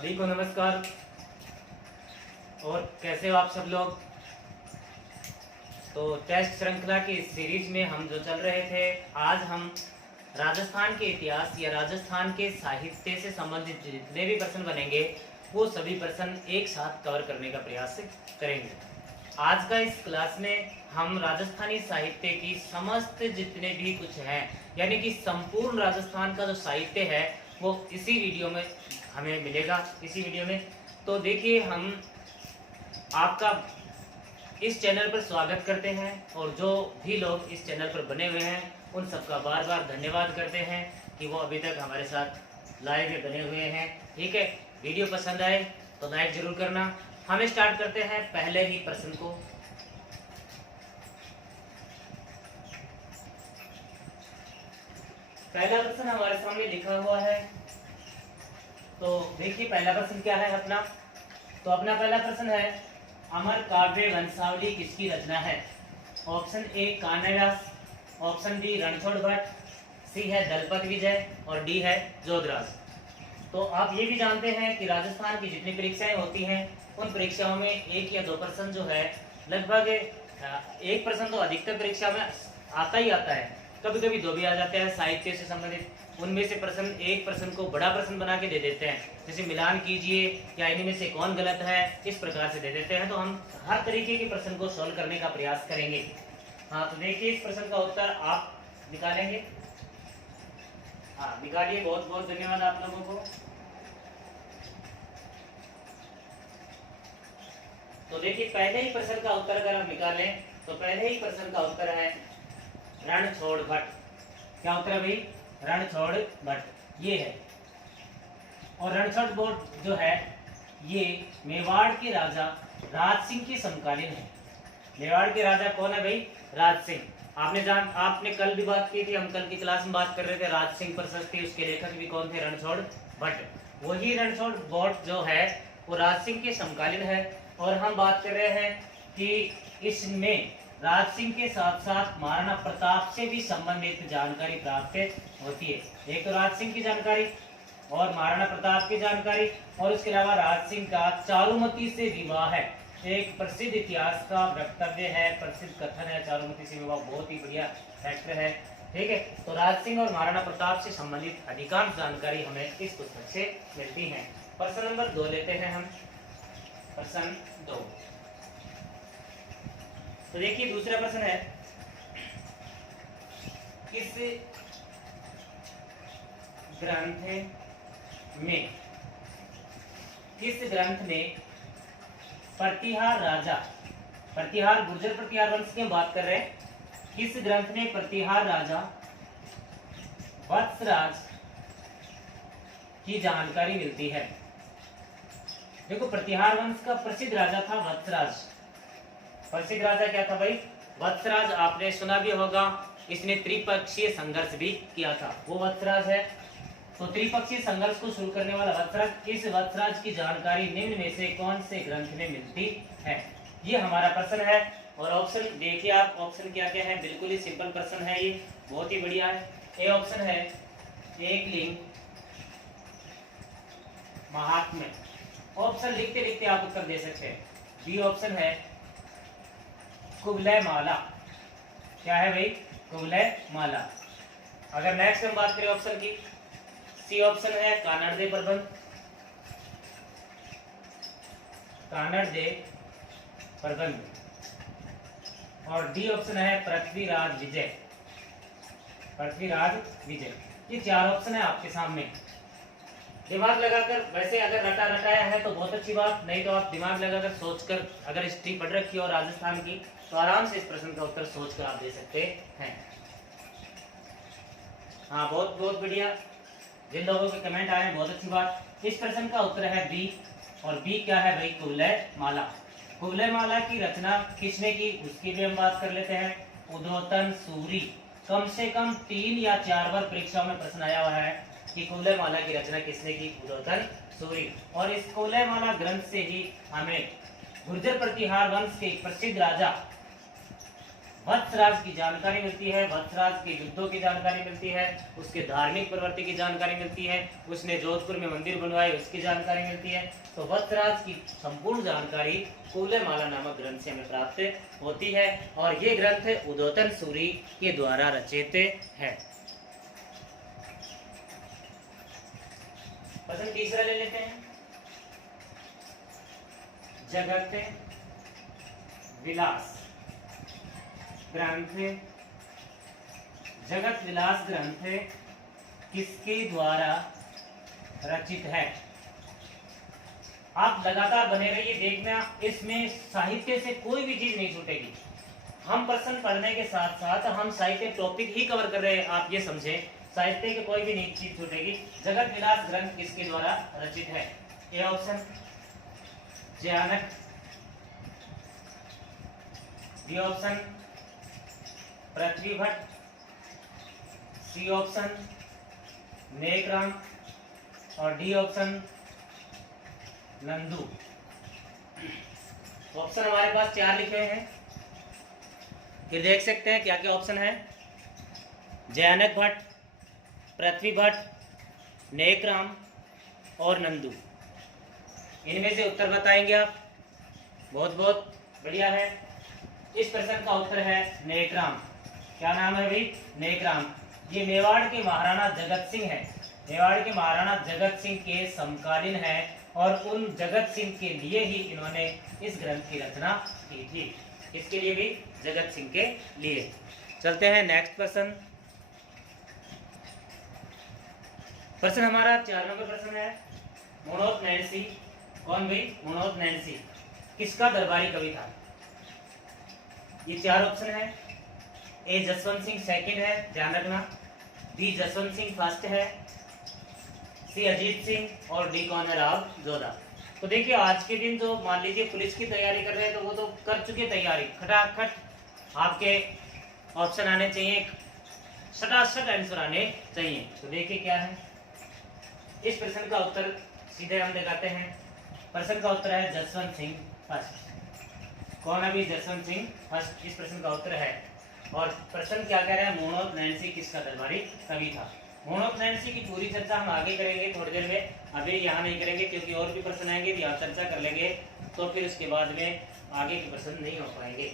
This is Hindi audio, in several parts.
सभी को नमस्कार। और कैसे हो आप सब लोग। तो टेस्ट श्रृंखला की इस सीरीज में हम जो चल रहे थे, आज हम राजस्थान के इतिहास या राजस्थान के साहित्य से संबंधित जितने भी प्रश्न बनेंगे वो सभी प्रश्न एक साथ कवर करने का प्रयास करेंगे। आज का इस क्लास में हम राजस्थानी साहित्य की समस्त जितने भी कुछ हैं, यानी कि संपूर्ण राजस्थान का जो साहित्य है वो इसी वीडियो में हमें मिलेगा, इसी वीडियो में। तो देखिए, हम आपका इस चैनल पर स्वागत करते हैं और जो भी लोग इस चैनल पर बने हुए हैं उन सबका बार बार धन्यवाद करते हैं कि वो अभी तक हमारे साथ लाइव में बने हुए हैं। ठीक है, वीडियो पसंद आए तो लाइक जरूर करना। हम स्टार्ट करते हैं पहले ही प्रश्न को। पहला प्रश्न हमारे सामने लिखा हुआ है। तो देखिए पहला प्रश्न क्या है अपना। तो अपना पहला प्रश्न है, अमर काव्य वंशावली किसकी रचना है। Option A Kanyavyas, option B Ranchhod Bhatt, C है दलपत विजय और डी है जोधराज। तो आप ये भी जानते हैं कि राजस्थान की जितनी परीक्षाएं होती हैं उन परीक्षाओं में एक या दो प्रश्न जो है, लगभग एक प्रश्न तो अधिकतर परीक्षा में आता ही आता है, कभी कभी दो भी आ जाते हैं साहित्य से संबंधित। उनमें से प्रश्न एक प्रश्न को बड़ा प्रश्न बना के दे देते हैं, जैसे मिलान कीजिए या इनमें से कौन गलत है, इस प्रकार से दे देते हैं। तो हम हर तरीके के प्रश्न को सॉल्व करने का प्रयास करेंगे। हाँ, तो देखिए इस प्रश्न का उत्तर आप निकालेंगे। हाँ निकालिए, बहुत बहुत धन्यवाद आप लोगों को। तो देखिए पहले ही प्रश्न का उत्तर अगर हम निकालें तो पहले ही प्रश्न का उत्तर है रणछोड़ भट्ट। क्या उत्तर है भाई? रणछोड़ भट्ट ये है। और रणछोड़ भट्ट जो है ये मेवाड़ के राजा राज सिंह के समकालीन है। मेवाड़ के राजा कौन है भाई? राज सिंह। आपने कल भी बात की थी, हम कल की क्लास में बात कर रहे थे राज सिंह प्रशस्ति, उसके लेखक भी कौन थे? रणछोड़ भट्ट। वही रणछोड़ भट्ट जो है वो राज सिंह के समकालीन है। और हम बात कर रहे हैं कि इसमें राज सिंह के साथ साथ महाराणा प्रताप से भी संबंधित जानकारी प्राप्त होती है। एक तो राज सिंह की जानकारी और महाराणा प्रताप की जानकारी, और उसके अलावा राज सिंह का चारुमती से विवाह है। एक प्रसिद्ध इतिहास का वक्तव्य है, प्रसिद्ध कथन है, चारुमती से विवाह बहुत ही बढ़िया फैक्टर है। ठीक है, तो राज सिंह और महाराणा प्रताप से संबंधित अधिकांश जानकारी हमें इस पुस्तक से मिलती है। प्रश्न नंबर 2 लेते हैं हम। प्रश्न 2, तो देखिए दूसरा प्रश्न है, किस ग्रंथ में प्रतिहार राजा, प्रतिहार गुर्जर प्रतिहार वंश की हम बात कर रहे हैं, किस ग्रंथ में प्रतिहार राजा वत्सराज की जानकारी मिलती है। देखो प्रतिहार वंश का प्रसिद्ध राजा था वत्सराज। प्रसिद्ध राजा क्या था भाई? वत्सराज। आपने सुना भी होगा, इसने त्रिपक्षीय संघर्ष भी किया था, वो वत्सराज है। तो त्रिपक्षीय संघर्ष को शुरू करने वाला वत्सराज, इस वत्सराज की जानकारी निम्न में से कौन से ग्रंथ में मिलती है, ये हमारा प्रश्न है। और ऑप्शन देखिए आप, ऑप्शन क्या क्या है, बिल्कुल ही सिंपल प्रश्न है, ये बहुत ही बढ़िया है। ए ऑप्शन है एकलिंग महात्म्य, ऑप्शन लिखते लिखते आप उत्तर दे सकते हैं। बी ऑप्शन है कुवलय माला। क्या है भाई? कुवलय माला। अगर नेक्स्ट हम बात करें ऑप्शन की, सी ऑप्शन है कानड़दे प्रबंध, कानड़दे प्रबंध। और डी ऑप्शन है पृथ्वीराज विजय, पृथ्वीराज विजय। ये 4 ऑप्शन है आपके सामने। दिमाग लगाकर, वैसे अगर रटा रटाया है तो बहुत अच्छी बात, नहीं तो आप दिमाग लगाकर सोचकर, अगर हिस्ट्री पढ़ रखी हो राजस्थान की तो आराम से इस प्रश्न का उत्तर सोचकर आप दे सकते हैं। हाँ बहुत बहुत बढ़िया, जिन लोगों के कमेंट आए हैं बहुत अच्छी बात। इस प्रश्न का उत्तर है बी, और बी क्या है भाई? कुवलय माला। कुवलय माला की रचना किसने की, उसकी भी हम बात कर लेते हैं। उद्योतन सूरी। कम से कम 3 या 4 बार परीक्षाओं में प्रश्न आया हुआ है कि कुवलय माला की रचना किसने की? उद्योतन सूरी। और इस कुवलय माला ग्रंथ से ही हमें गुर्जर प्रतिहार वंश के प्रसिद्ध राजा वत्सराज की जानकारी मिलती है, वत्सराज के युद्धों की जानकारी मिलती है, उसके धार्मिक प्रवृत्ति की जानकारी मिलती है, उसने जोधपुर में मंदिर बनवाए उसकी जानकारी मिलती है। तो वत्सराज की संपूर्ण जानकारी कूलेमाला नामक ग्रंथ से हमें प्राप्त होती है और ये ग्रंथ उद्योतन सूरी के द्वारा रचित है। प्रश्न तीसरा ले लेते हैं। जगत विलास ग्रंथ, जगत विलास ग्रंथ किसके द्वारा रचित है? आप लगातार बने रहिए, देखना इसमें साहित्य से कोई भी चीज नहीं छूटेगी। हम प्रश्न पढ़ने के साथ साथ हम साहित्य टॉपिक ही कवर कर रहे हैं, आप ये समझे, साहित्य की कोई भी नहीं चीज छूटेगी। जगत विलास ग्रंथ किसके द्वारा रचित है? A option Jayanak, B option Prithvi Bhatt, C option Nekram और डी ऑप्शन नंदू। ऑप्शन हमारे पास 4 लिखे हैं, फिर देख सकते हैं क्या क्या ऑप्शन है। जयानक भट्ट, पृथ्वी भट्ट, नेकराम और नंदू। इनमें से उत्तर बताएंगे आप। बहुत बहुत बढ़िया है। इस प्रश्न का उत्तर है नेकराम। क्या नाम है भाई? नेकराम। ये मेवाड़ के महाराणा जगत सिंह है, मेवाड़ के महाराणा जगत सिंह के समकालीन है और उन जगत सिंह के लिए ही इन्होंने इस ग्रंथ की रचना की थी। इसके लिए भी जगत सिंह के लिए। चलते हैं नेक्स्ट प्रश्न। प्रश्न हमारा 4 नंबर प्रश्न है। मोनोत नैन्सी, कौन भाई? मोनोत नैन्सी किसका दरबारी कवि था? ये 4 ऑप्शन है। ए जसवंत सिंह सेकंड है, ध्यान रखना। बी जसवंत सिंह फर्स्ट है, सी अजीत सिंह और डी कौन है? राव जोधा। तो देखिए आज के दिन तो मान लीजिए पुलिस की तैयारी कर रहे हैं तो वो तो कर चुके तैयारी, खटाखट आपके ऑप्शन आने चाहिए, सटासट आंसर आने चाहिए। तो देखिए क्या है इस प्रश्न का उत्तर, सीधे हम दिखाते हैं। प्रश्न का उत्तर है जसवंत सिंह फर्स्ट। कौन अभी? जसवंत सिंह फर्स्ट इस प्रश्न का उत्तर है। और प्रश्न क्या कह रहे हैं? मोनोत नैन्सी किसका दरबारी कवि था? मोनोत नैन्सी की पूरी चर्चा हम आगे करेंगे थोड़ी देर में, अभी यहाँ नहीं करेंगे क्योंकि और भी प्रश्न आएंगे, यहाँ चर्चा कर लेंगे तो फिर उसके बाद में आगे के प्रश्न नहीं हो पाएंगे।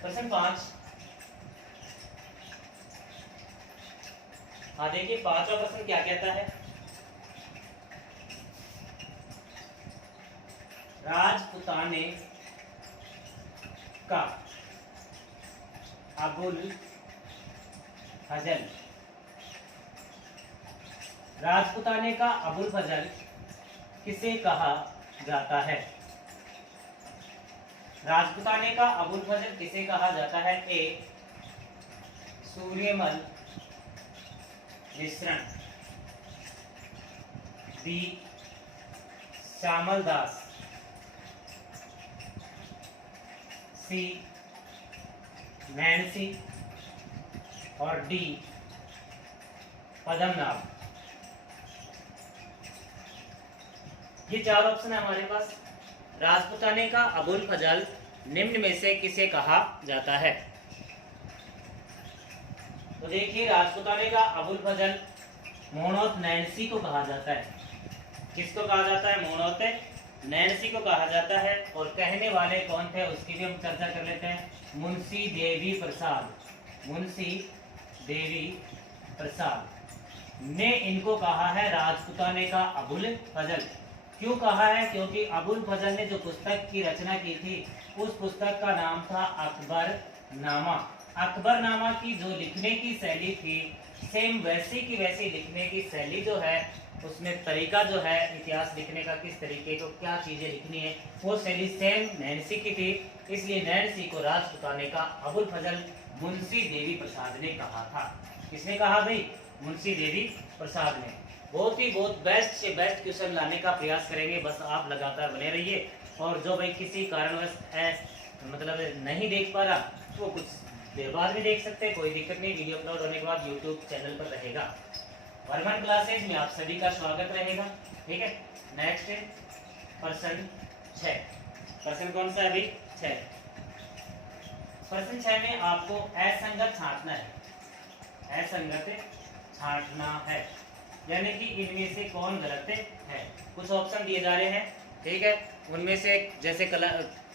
प्रश्न 5। हाँ देखिए 5वां प्रश्न क्या कहता है? राजपुताने का अबुल फजल, राजपुताने का अबुल फजल किसे कहा जाता है? राजपुताने का अबुल फजल किसे कहा जाता है? ए सूर्यमल मिश्रण, बी श्यामल दास, सी नैन्सी और डी पद्मनाभ। ये 4 ऑप्शन है हमारे पास। राजपुताने का अबुल फजल निम्न में से किसे कहा जाता है? तो देखिए राजपुताने का अबुल फजल मोनोत नैन्सी को कहा जाता है। किसको कहा जाता है? मोनोत नैन्सी को कहा जाता है। और कहने वाले कौन थे उसकी भी हम चर्चा कर लेते हैं। मुंशी देवी प्रसाद, मुंशी देवी प्रसाद ने इनको कहा है राजपुताने का अबुल फजल। क्यों कहा है? क्योंकि अबुल फजल ने जो पुस्तक की रचना की थी उस पुस्तक का नाम था अकबरनामा। अकबरनामा की जो लिखने की शैली थी सेम वैसी की वैसी लिखने की शैली जो है, उसमें तरीका जो है इतिहास लिखने का, किस तरीके को क्या चीजें लिखनी है, वो शैली सेम नैन्सी की थी। इसलिए नैन्सी को राजपुताने का अबुल फजल मुंशी देवी प्रसाद ने कहा था। किसने कहा भाई? मुंशी देवी प्रसाद ने। बहुत बेस्ट से बेस्ट क्वेश्चन लाने का प्रयास करेंगे, बस आप लगातार बने रहिए। और जो भाई किसी कारणवश मतलब नहीं देख पा रहा तो वो कुछ देर बाद भी देख सकते हैं, कोई दिक्कत नहीं। वीडियो अपलोड होने के बाद यूट्यूब चैनल पर रहेगा। वर्मन क्लासेज में आप सभी का स्वागत रहेगा। ठीक है, नेक्स्ट प्रश्न 6। प्रश्न कौन सा है अभी? 6। प्रश्न 6 में आपको असंगत छांटना है, असंगत छांटना है, यानी कि इनमें से कौन गलत है। कुछ ऑप्शन दिए जा रहे हैं, ठीक है, उनमें से जैसे कला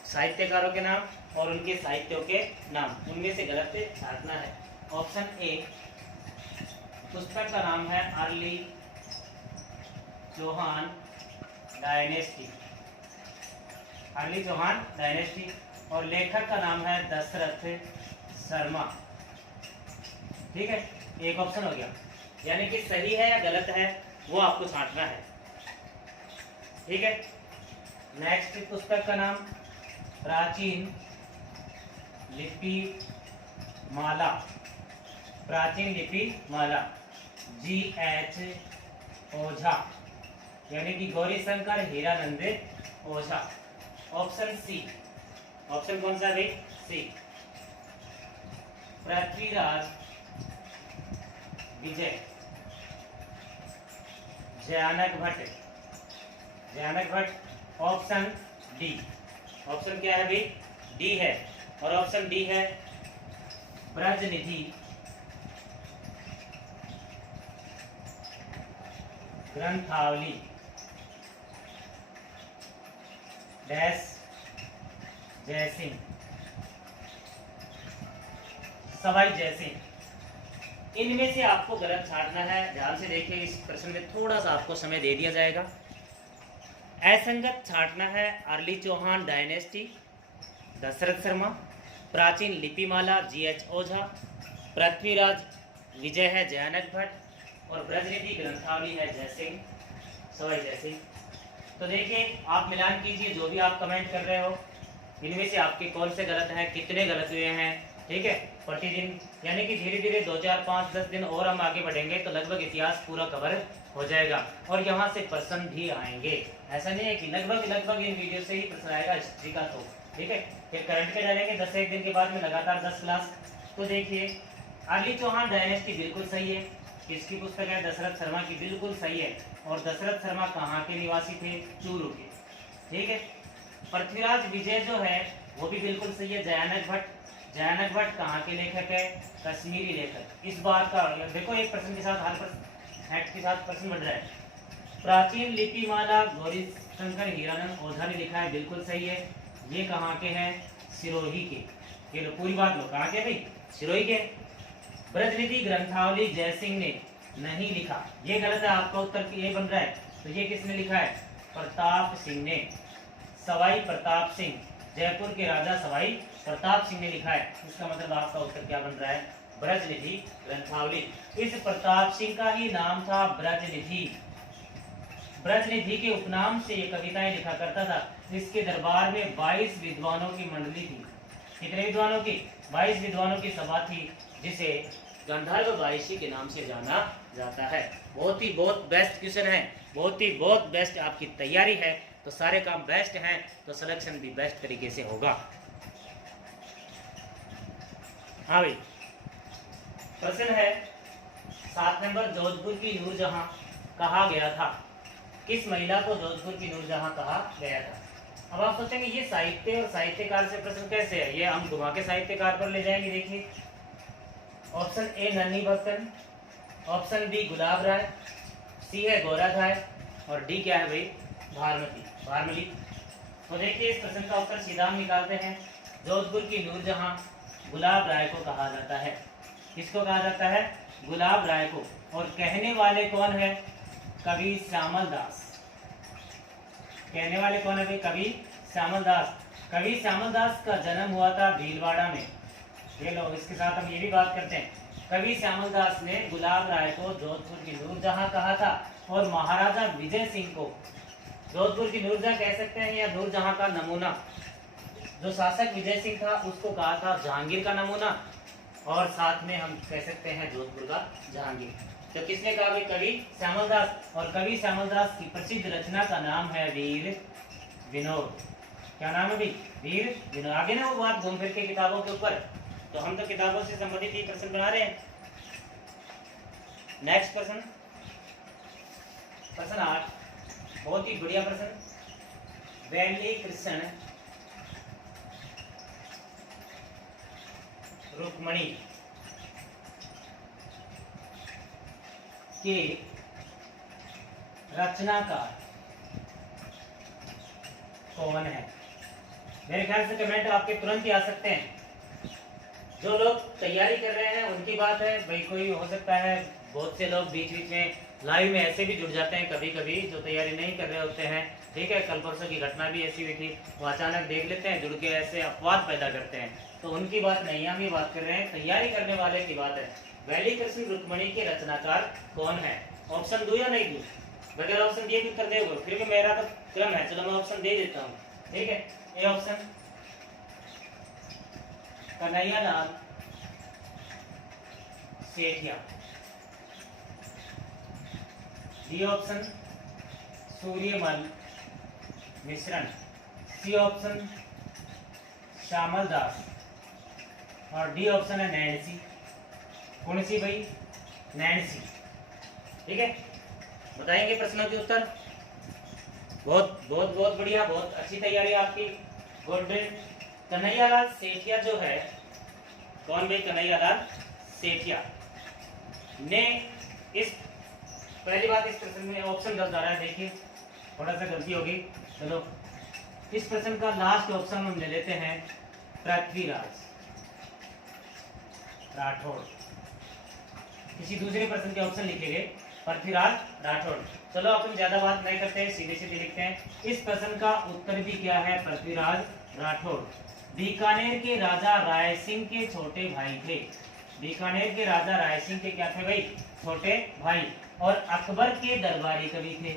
साहित्यकारों के नाम और उनके साहित्यों के नाम, उनमें से गलत छांटना है। ऑप्शन ए, पुस्तक का नाम है early Chauhan dynasty, early Chauhan dynasty, और लेखक का नाम है दशरथ शर्मा। ठीक है, एक ऑप्शन हो गया, यानी कि सही है या गलत है वो आपको छांटना है। ठीक है, नेक्स्ट पुस्तक का नाम प्राचीन लिपि माला, प्राचीन लिपि माला, G.H. ओझा, यानी कि Gaurishankar Hiranand Ojha. Option C, option कौन सा भाई? C, Prithviraj Vijay, Jayanak Bhatt, Jayanak Bhatt. Option D, option क्या है भाई? डी है, और ऑप्शन डी है ब्रजनिधि ग्रंथावली डैश जयसिंह, सवाई जयसिंह। इनमें से आपको गलत छांटना है। ध्यान से देखिए, इस प्रश्न में थोड़ा सा आपको समय दे दिया जाएगा। असंगत छांटना है अर्ली चौहान डायनेस्टी दशरथ शर्मा, प्राचीन लिपिमाला G.H. ओझा, पृथ्वीराज विजय है जयानक भट्ट, और ब्रजनिधि ग्रंथावली है जयसिंह, सवाई जयसिंह। तो देखिए, आप मिलान कीजिए, जो भी आप कमेंट कर रहे हो इनमें से आपके कौन से गलत हैं, कितने गलत हुए हैं। ठीक है, प्रतिदिन यानी कि धीरे धीरे 2, 4, 5, 10 दिन और हम आगे बढ़ेंगे तो लगभग इतिहास पूरा कवर हो जाएगा, और यहाँ से प्रश्न भी आएंगे। ऐसा नहीं है कि लगभग इन वीडियो से ही प्रश्न आएगा हिस्ट्री का। तो ठीक है, फिर करंट के डालेंगे 10 एक दिन के बाद में लगातार 10 क्लास। तो देखिए, अर्ली चौहान डायनेस्टी बिल्कुल सही है, किसकी पुस्तक है? दशरथ शर्मा की, बिल्कुल सही है। और दशरथ शर्मा कहाँ के निवासी थे? चूरू के। ठीक है, पृथ्वीराज विजय जो है वो भी बिल्कुल सही है, जयानक भट्ट, जयानक भट्ट कहाँ के लेखक है? कश्मीरी लेखक। इस बार का देखो, एक प्रश्न के साथ हर प्रश्न फैक्ट के साथ प्रश्न बढ़ रहा है। प्राचीन लिपिमाला गौरीशंकर हीरानंद ओझा ने लिखा है, बिल्कुल सही है। ये कहाँ के हैं? सिरोही के। ये लो पूरी बात लो, कहाँ के भाई? सिरोही के। ब्रजनिधि ग्रंथावली जयसिंह ने नहीं लिखा, ये गलत है, आपका उत्तर ये बन रहा है। तो ये किसने लिखा है? प्रताप सिंह ने, सवाई प्रताप सिंह, जयपुर के राजा सवाई प्रताप सिंह ने लिखा है। इसका मतलब आपका उत्तर क्या बन रहा है? ब्रजनिधि ग्रंथावली। इस प्रताप सिंह का ही नाम था ब्रजनिधि। ब्रजनिधि के उपनाम से ये कविताएं लिखा करता था। इसके दरबार में 22 विद्वानों की मंडली थी। कितने विद्वानों की? 22 विद्वानों की सभा थी, जिसे गंधर्व बारिशी के नाम से जाना जाता है। बहुत बेस्ट क्वेश्चन है, बहुत बेस्ट आपकी तैयारी है, तो सारे काम बेस्ट हैं, तो सिलेक्शन भी बेस्ट तरीके से होगा। हाँ भाई, प्रश्न है 7 नंबर, जोधपुर की नूरजहां कहा गया था? किस महिला को जोधपुर की नूरजहां कहा गया था? अब आप सोचेंगे ये साहित्य और साहित्यकार से प्रश्न कैसे है, ये हम घुमा के साहित्यकार पर ले जाएंगे। देखिए, ऑप्शन ए नन्ही भक्तन, ऑप्शन बी गुलाब राय, सी है गौराधाय, और डी क्या है भाई? भारमती, भारमली। तो देखिए, इस प्रश्न का उत्तर सीधा हम निकालते हैं। जोधपुर की नूरजहां गुलाब राय को कहा जाता है। किसको कहा जाता है? गुलाब राय को। और कहने वाले कौन है? कवि श्यामल दास। कहने वाले कौन है भाई? कवि श्यामल दास। कवि श्यामल दास का जन्म हुआ था भीलवाड़ा में। ये लो, इसके साथ हम ये भी बात करते हैं। कवि श्यामल दास ने गुलाब राय को जोधपुर की नूरजहां कहा था, और महाराजा विजय सिंह को जोधपुर की नूरजहां कह सकते हैं, या नूरजहां का नमूना। जो शासक विजय सिंह था उसको कहा था जहांगीर का नमूना, और साथ में हम कह सकते हैं जोधपुर का जहांगीर। तो किसने कहा भाई? कवि श्यामल दास। और कवि श्यामल दास की प्रसिद्ध रचना का नाम है वीर विनोद। क्या नाम है भाई? वीर विनोद। आगे ना वो बात घूम फिर के किताबों के ऊपर, तो हम तो किताबों से संबंधित ही प्रश्न बना रहे हैं। नेक्स्ट प्रश्न, प्रश्न 8, बहुत ही बढ़िया प्रश्न। वैली कृष्ण रुक्मणी के रचनाकार कौन है? मेरे ख्याल से कमेंट आपके तुरंत ही आ सकते हैं। जो लोग तैयारी कर रहे हैं उनकी बात है भाई, कोई हो सकता है बहुत से लोग बीच बीच में लाइव में ऐसे भी जुड़ जाते हैं कभी कभी, जो तैयारी नहीं कर रहे होते हैं। ठीक है, कल परसों की घटना भी ऐसी हुई थी, वो अचानक देख लेते हैं, जुड़ के ऐसे अपवाद पैदा करते हैं। तो उनकी बात नहीं है, हम ये बात कर रहे हैं तैयारी करने वाले की बात है। वैली कृष्ण रुक्मणी के रचनाकार कौन है? ऑप्शन दूं या नहीं दूं? बगैर ऑप्शन दिए उत्तर देगा, फिर भी मेरा तो क्रम है, चलो मैं ऑप्शन दे देता हूँ। ठीक है, A option Kanhaiyalal Sethia, D option Suryamal मिश्रण, सी ऑप्शन श्यामल दास और डी ऑप्शन है नैन्सी। कौन सी भाई? नैन्सी। ठीक है, बताएंगे प्रश्नों के उत्तर। बहुत बहुत बहुत बढ़िया, बहुत अच्छी तैयारी आपकी, गुड। कन्हैयालाल सेठिया जो है, कौन भाई? कन्हैयालाल सेठिया ने इस पहली बात, इस प्रश्न में ऑप्शन गलत आ रहा है, देखिए थोड़ा सा गलती होगी। चलो इस प्रश्न का लास्ट ऑप्शन हम ले लेते हैं पृथ्वीराज राठौड़। किसी दूसरे प्रश्न के ऑप्शन लिखेंगे पृथ्वीराज राठौड़। चलो अपन ज्यादा बात नहीं करते, सीधे सीधे लिखते हैं। इस प्रश्न का उत्तर भी क्या है? पृथ्वीराज राठौड़ बीकानेर के राजा राय सिंह के छोटे भाई थे। बीकानेर के राजा राय सिंह के क्या थे भाई? छोटे भाई, और अकबर के दरबारी कवि थे।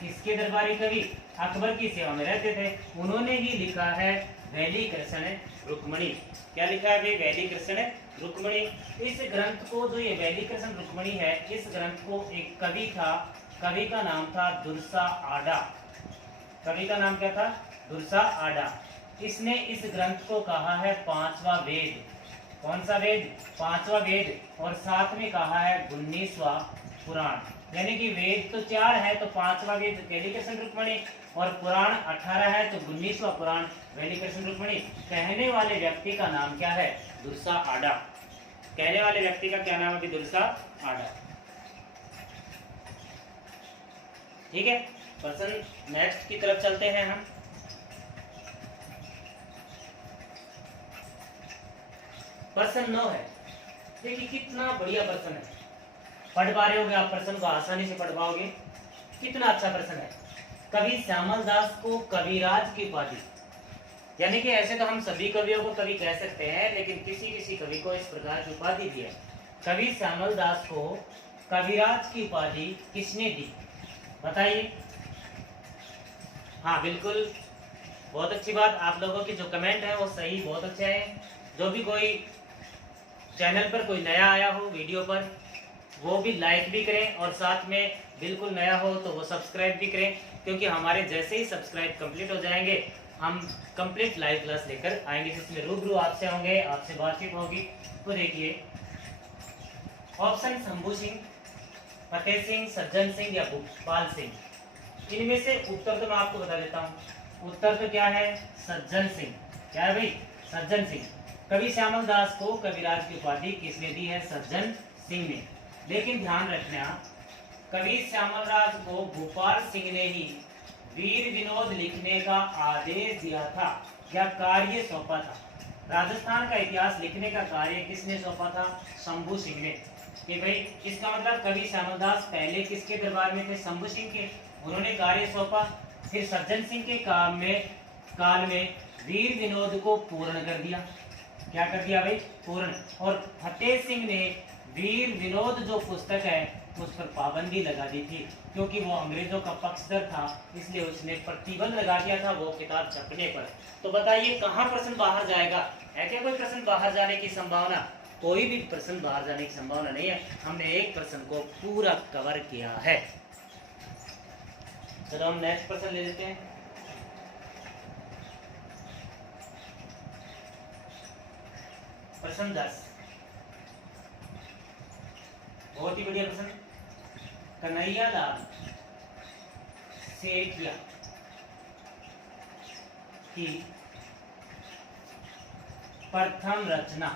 किसके दरबारी कवि? अकबर की सेवा में रहते थे। उन्होंने ही लिखा है वैली कृष्ण रुक्मणी। क्या लिखा है भाई? वैली कृष्ण रुक्मणी। इस ग्रंथ को, जो ये वैली कृष्ण रुक्मणी है, इस ग्रंथ को एक कवि था, कवि का नाम था दुर्सा आडा। कवि का नाम क्या था? दुर्सा आडा। इसने इस ग्रंथ को कहा है पांचवा वेद। कौन सा वेद? पांचवा वेद, और साथ में कहा है 19वां पुराण। यानी कि वेद तो 4 है, तो पांचवा वेद वैली कृष्ण रुक्मणी, और पुराण 18 है, तो 19वां पुराण वैली कृष्ण रुक्मणी। कहने वाले व्यक्ति का नाम क्या है? दुर्सा आडा। कहने वाले व्यक्ति का क्या नाम है? दुर्सा आडा। ठीक है, प्रश्न नेक्स्ट की तरफ चलते हैं हम। प्रश्न 9 है। देखिए कितना बढ़िया प्रश्न है, पढ़ पा रहे होगे आप, प्रश्न को आसानी से पढ़ पाओगे। कितना अच्छा प्रश्न है। कवि श्यामल दास को कविराज की उपाधि, यानी कि ऐसे तो हम सभी कवियों को कवि कह सकते हैं, लेकिन किसी किसी कवि को इस प्रकार की उपाधि दी है। कवि श्यामल दास को कविराज की उपाधि किसने दी? बताइए। हाँ बिल्कुल, बहुत अच्छी बात। आप लोगों के जो कमेंट है वो सही, बहुत अच्छे हैं। जो भी कोई चैनल पर कोई नया आया हो वीडियो पर, वो भी लाइक भी करें, और साथ में बिल्कुल नया हो तो वो सब्सक्राइब भी करें, क्योंकि हमारे जैसे ही सब्सक्राइब कंप्लीट हो जाएंगे, हम कंप्लीट लाइव क्लास लेकर आएंगे, जिसमें रूबरू आपसे होंगे, आपसे बातचीत होगी। तो देखिए ऑप्शन शंभू सिंह, फतेह सिंह, सज्जन सिंह या भूपाल सिंह, इनमें से उत्तर तो मैं आपको बता देता हूँ। उत्तर तो क्या है? सज्जन सिंह। क्या है भाई? सज्जन सिंह। कवि श्यामल दास को कविराज की उपाधि किसने दी है? सज्जन सिंह ने। लेकिन ध्यान रखना, कवि श्यामल दास को भूपाल सिंह ने ही वीर विनोद लिखने का आदेश दिया था या कार्य सौंपा था। राजस्थान का इतिहास लिखने का कार्य किसने सौंपा था? शंभू सिंह ने। कि भाई इसका मतलब कवि श्यामल दास पहले किसके दरबार में थे? शंभू सिंह के। उन्होंने कार्य सौंपा, फिर सज्जन सिंह के काल में वीर विनोद को पूर्ण कर दिया। क्या कर दिया भाई? पूर्ण। और फतेह सिंह ने वीर विनोद जो पुस्तक है उस पर पाबंदी लगा दी थी, क्योंकि वो अंग्रेजों का पक्षधर था, इसलिए उसने प्रतिबंध लगा दिया था वो किताब छपने पर। तो बताइए कहाँ प्रश्न बाहर जाएगा? है क्या कोई प्रश्न बाहर जाने की संभावना? कोई भी प्रश्न बाहर जाने की संभावना नहीं है। हमने एक प्रश्न को पूरा कवर किया है। चलो हम नेक्स्ट प्रश्न ले लेते हैं। प्रश्न 10, बहुत ही बढ़िया प्रश्न। कन्हैयालाल सेठिया की प्रथम रचना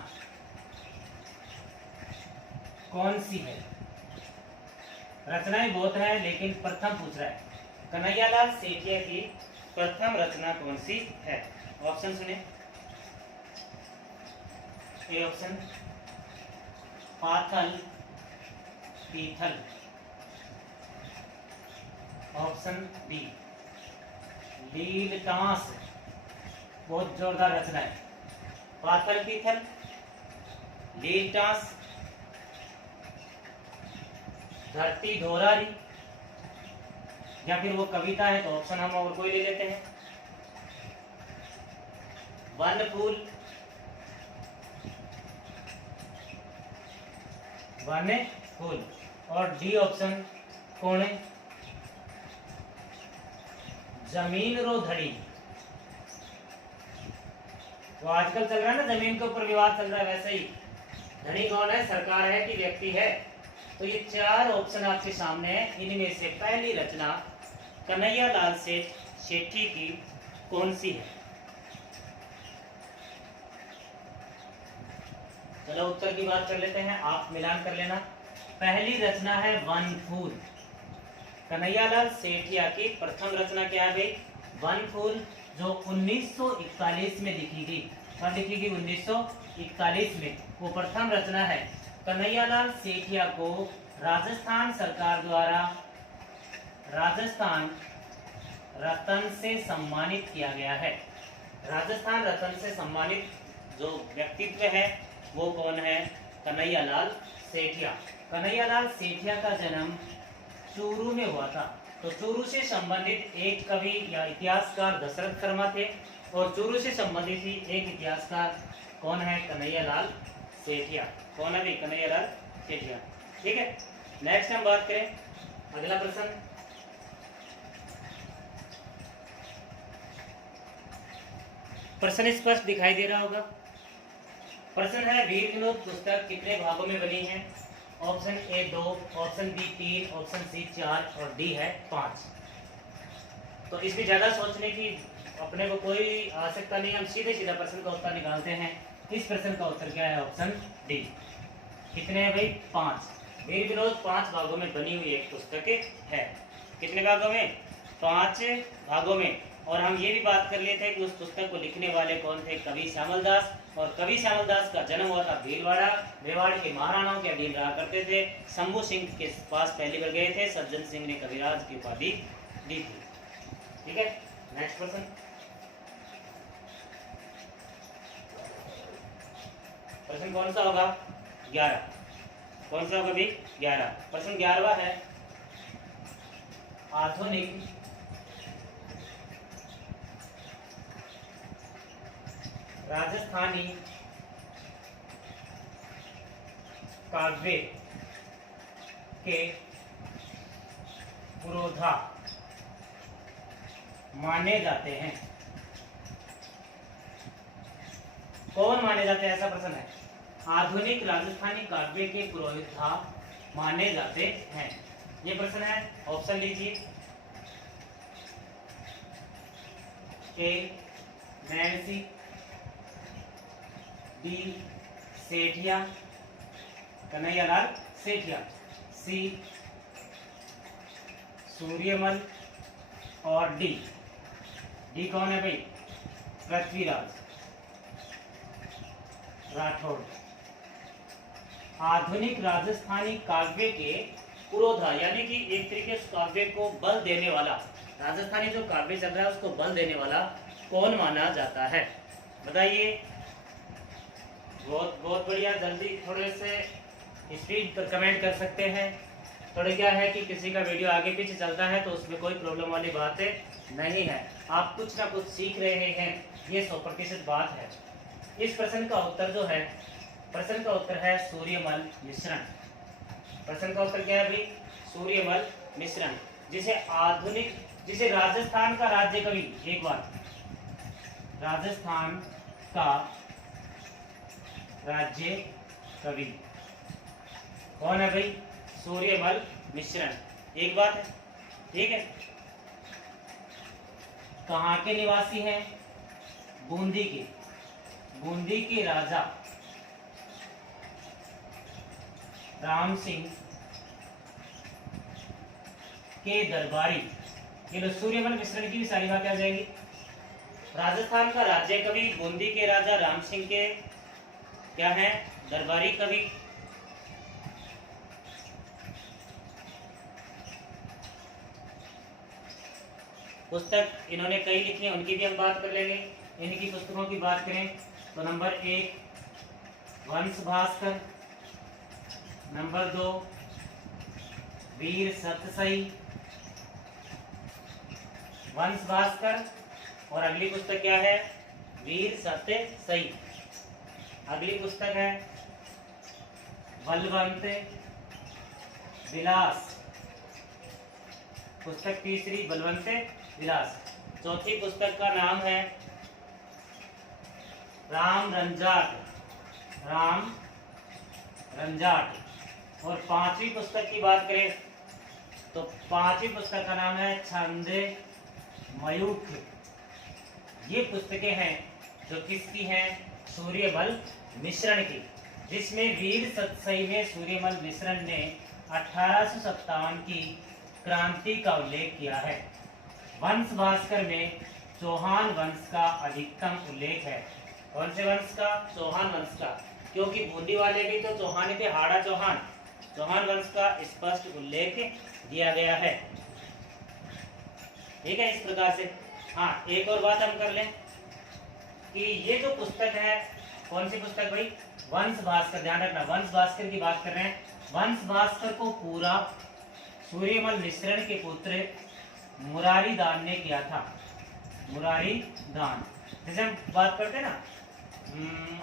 कौन सी है? रचनाएं बहुत हैं लेकिन प्रथम पूछ रहा है, कन्हैयालाल सेठिया की प्रथम रचना कौन सी है? ऑप्शन सुने। ए ऑप्शन पाथल पीथल, ऑप्शन बी लीलटास, बहुत जोरदार रचना है, पाथल पीथल, लीलटास, धरती धोरारी, या फिर वो कविता है तो ऑप्शन हम और कोई ले लेते हैं, वन फूल, वन फूल, और डी ऑप्शन कोणे जमीन रो धड़ी। वो आजकल चल रहा है ना, जमीन के ऊपर विवाद चल रहा है, वैसे ही धनी कौन है, सरकार है कि व्यक्ति है? तो ये चार ऑप्शन आपके सामने है, इनमें से पहली रचना कन्हैयालाल सेठी की कौन सी है? चलो उत्तर की बात कर लेते हैं, आप मिलान कर लेना। पहली रचना है वन फूल, कन्हैयालाल सेठिया की प्रथम रचना क्या है भाई? वन फूल, जो 1941 में लिखी गई। कब लिखी गई? 1941 में। वो प्रथम रचना है। कन्हैयालाल सेठिया को राजस्थान सरकार द्वारा राजस्थान रत्न से सम्मानित किया गया है। राजस्थान रत्न से सम्मानित जो व्यक्तित्व है वो कौन है? कन्हैयालाल सेठिया। कन्हैयालाल सेठिया का जन्म चूरू में हुआ था। तो चूरू से संबंधित एक कवि या इतिहासकार दशरथ शर्मा थे, और चूरू से संबंधित ही एक इतिहासकार कौन है? कन्हैयालाल सेठिया। कौन है भाई? कन्हैयालाल सेठिया। ठीक है, नेक्स्ट हम बात करें, अगला प्रश्न। प्रश्न स्पष्ट दिखाई दे रहा होगा। प्रश्न है, वीर विनोद पुस्तक कितने भागों में बनी है? Option A 2, option B 3, option C 4 और डी है 5। तो इसमें ज्यादा सोचने की अपने को कोई आवश्यकता नहीं, हम सीधे सीधा प्रश्न का उत्तर निकालते हैं। इस प्रश्न का उत्तर क्या है? Option D. कितने हैं भाई? 5। वीर विनोद 5 भागों में बनी हुई एक पुस्तक है। कितने भागों में? 5 भागों में। और हम ये भी बात कर लिए थे कि उस पुस्तक को लिखने वाले कौन थे? कवि श्यामल दास। और कवि श्यामल दास का जन्म हुआ था भीलवाड़ा, मेवाड़ के महाराणाओं के अधीन रहा करते थे। शंभू सिंह के पास पहली बार गए थे, सज्जन सिंह ने कविराज की उपाधि दी थी। ठीक है, नेक्स्ट प्रश्न। प्रश्न कौन सा होगा? 11। कौन सा होगा भाई? 11। प्रश्न 11वां है, आधुनिक राजस्थानी काव्य के पुरोधा माने जाते हैं। कौन माने जाते हैं? ऐसा प्रश्न है। आधुनिक राजस्थानी काव्य के पुरोधा माने जाते हैं, ये प्रश्न है। ऑप्शन लीजिए। ए नैन्सी, बी सेठिया, कन्हैयालाल सेठिया, सी सूर्यमल, और डी कौन है भाई? पृथ्वीराज राठौड़। आधुनिक राजस्थानी काव्य के पुरोधा, यानी कि एक तरीके से काव्य को बल देने वाला, राजस्थानी जो काव्य चल रहा है उसको बल देने वाला कौन माना जाता है? बताइए। बहुत बहुत बढ़िया, जल्दी थोड़े से स्पीड पर कमेंट कर सकते हैं। थोड़े क्या है कि किसी का वीडियो आगे पीछे चलता है तो उसमें कोई प्रॉब्लम वाली बात नहीं है, आप कुछ ना कुछ सीख रहे हैं, ये 100% बात है। इस प्रश्न का उत्तर जो है, प्रश्न का उत्तर है सूर्यमल मिश्रण। प्रश्न का उत्तर क्या है भाई? सूर्यमल मिश्रण, जिसे राजस्थान का राज्य कवि, एक बार, राजस्थान का राज्य कवि कौन है भाई? सूर्यमल मिश्रण। एक बात है, ठीक है। कहाँ के निवासी हैं? बूंदी के। बूंदी के राजा राम सिंह के दरबारी, ये लो सूर्यमल मिश्रण की भी सारी बातें आ जाएगी। राजस्थान का राज्य कवि बूंदी के राजा राम सिंह के क्या है, दरबारी कवि। पुस्तक इन्होंने कई लिखी हैं, उनकी भी हम बात कर लेंगे। इनकी पुस्तकों की बात करें तो नंबर 1 वंश भास्कर, नंबर 2 वीर सतसई, वंश भास्कर, और अगली पुस्तक क्या है, वीर सतसई। अगली पुस्तक है बलवंत विलास, पुस्तक तीसरी बलवंत विलास। चौथी पुस्तक का नाम है राम रंजाट, राम रंजाट। और पांचवी पुस्तक की बात करें तो पांचवी पुस्तक का नाम है छंद मयूख। ये पुस्तकें हैं जो किसकी हैं, सूर्यमल मिश्रण की, जिसमें वीर सतसई में सूर्यमल मिश्रण ने 1857 की क्रांति का उल्लेख किया है। वंश भास्कर में चौहान वंश का अधिकतम उल्लेख है। कौन से वंश का, चौहान वंश का, क्योंकि बूंदी वाले भी तो चौहान थे, हाड़ा चौहान, चौहान वंश का स्पष्ट उल्लेख दिया गया है। ठीक है, इस प्रकार से। हाँ, एक और बात हम कर लें कि ये जो पुस्तक है, कौन सी पुस्तक भाई, वंश भास्कर, ध्यान रखना वंश भास्कर की बात कर रहे हैं। वंश भास्कर को पूरा सूर्यमल मिश्रण के पुत्र मुरारी दान ने किया था। मुरारी दान, जैसे हम बात करते हैं ना,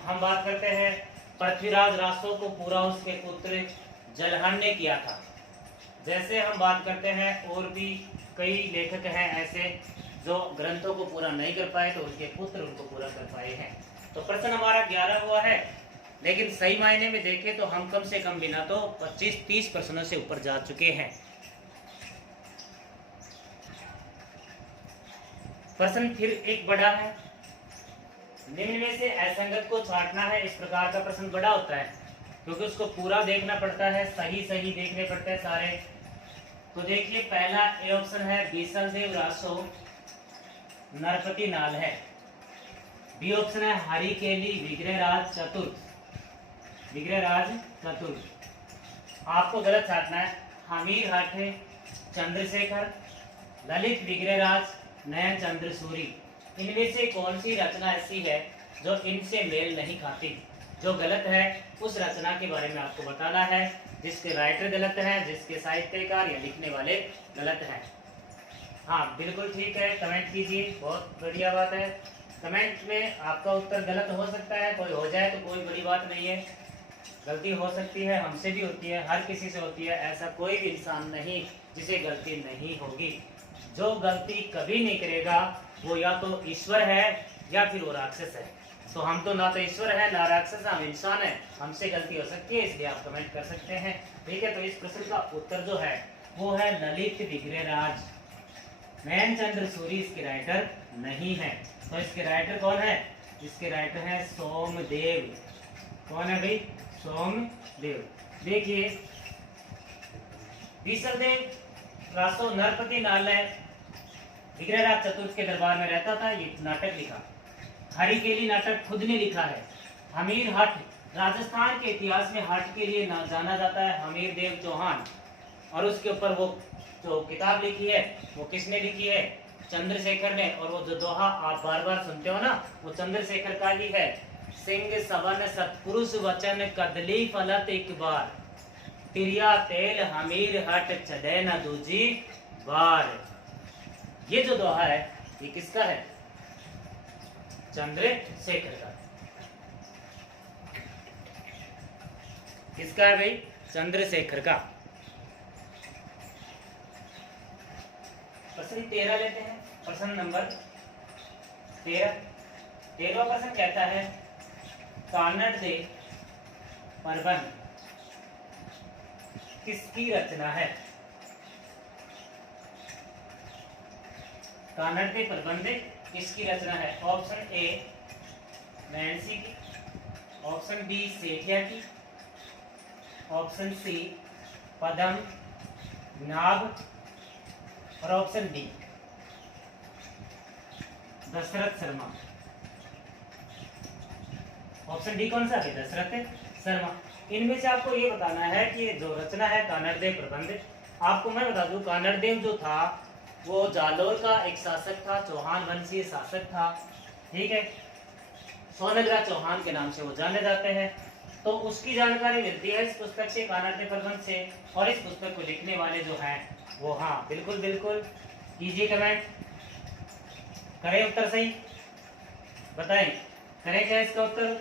हम बात करते हैं पृथ्वीराज रासो को पूरा उसके पुत्र जलहन ने किया था। जैसे हम बात करते हैं और भी कई लेखक हैं ऐसे जो ग्रंथों को पूरा नहीं कर पाए, तो उनके पुत्र उनको पूरा कर पाए हैं। तो प्रश्न हमारा 11 हुआ है, लेकिन सही मायने में देखें तो हम कम से कम बिना तो 25-30 प्रश्नों से ऊपर जा चुके हैं। प्रश्न फिर एक बड़ा है, निम्न में से असंगत को छांटना है। इस प्रकार का प्रश्न बड़ा होता है क्योंकि उसको पूरा देखना पड़ता है, सही सही देखने पड़ते हैं सारे। तो देखिए, पहला ए ऑप्शन है बीसलदेव रासो नरपति नाल है। बी ऑप्शन है हरिकेली विग्रहराज चतुर्थ, विग्रहराज चतुर्थ। आपको गलत छाटना है, हमीर हठ चंद्रशेखर, ललित विग्रहराज नयन चंद्र सूरी। इनमें से कौन सी रचना ऐसी है जो इनसे मेल नहीं खाती? जो गलत है उस रचना के बारे में आपको बताना है, जिसके राइटर गलत है, जिसके साहित्यकार या लिखने वाले गलत हैं। हाँ, बिल्कुल ठीक है, कमेंट कीजिए, बहुत बढ़िया बात है। कमेंट में आपका उत्तर गलत हो सकता है, कोई हो जाए तो कोई बड़ी बात नहीं है, गलती हो सकती है, हमसे भी होती है, हर किसी से होती है। ऐसा कोई भी इंसान नहीं जिसे गलती नहीं होगी। जो गलती कभी नहीं करेगा वो या तो ईश्वर है या फिर वो राक्षस है। तो हम तो ना तो ईश्वर है ना राक्षस, हम इंसान है, हमसे गलती हो सकती है, इसलिए आप कमेंट कर सकते हैं। ठीक है, तो इस प्रश्न का उत्तर जो है वो है ललित विग्रहराज। नयन चंद्र सूरी इसके राइटर नहीं है। तो इसके राइटर कौन है? इसके राइटर है सोमदेव। कौन है भाई? सोमदेव। देखिए, बीसलदेव रासो नरपति नालय विग्रहराज चतुर्थ के दरबार में रहता था, ये नाटक लिखा। हरिकेली नाटक खुद ने लिखा है। हमीर हठ, राजस्थान के इतिहास में हठ के लिए जाना जाता है हमीर देव चौहान, और उसके ऊपर वो जो किताब लिखी है वो किसने लिखी है? चंद्रशेखर ने। और वो जो दोहा आप बार बार सुनते हो ना, वो चंद्रशेखर का ही है। सिंह सवन सतपुरुष वचन कदली फलत एक बार, तिरिया तेल हमीर हट चढ़े न दूजी बार। ये जो दोहा है ये किसका है? चंद्रशेखर का। किसका है भाई? चंद्रशेखर का। प्रश्न 13 लेते हैं। प्रश्न नंबर 13वां प्रश्न कहता है, कानड़ दे प्रबंध किसकी रचना है? कानड़ दे प्रबंध किसकी रचना है? ऑप्शन ए नैन्सी की, ऑप्शन बी सेठिया की, ऑप्शन सी पद्म नाभ और option D Dashrath Sharma. Option D कौन सा है? दशरथ शर्मा। इनमें से आपको ये बताना है कि जो रचना है कानड़देव प्रबंध, आपको मैं बता दूं कानड़देव जो था वो जालोर का एक शासक था, चौहान वंशीय शासक था, ठीक है, सोनग्रा चौहान के नाम से वो जाने जाते हैं। तो उसकी जानकारी मिलती है इस पुस्तक से, कानड़देव प्रबंध से। और इस पुस्तक को लिखने वाले जो हैं वो, हाँ बिल्कुल बिल्कुल कीजिए कमेंट, करें उत्तर सही, बताएं करें क्या इसका उत्तर,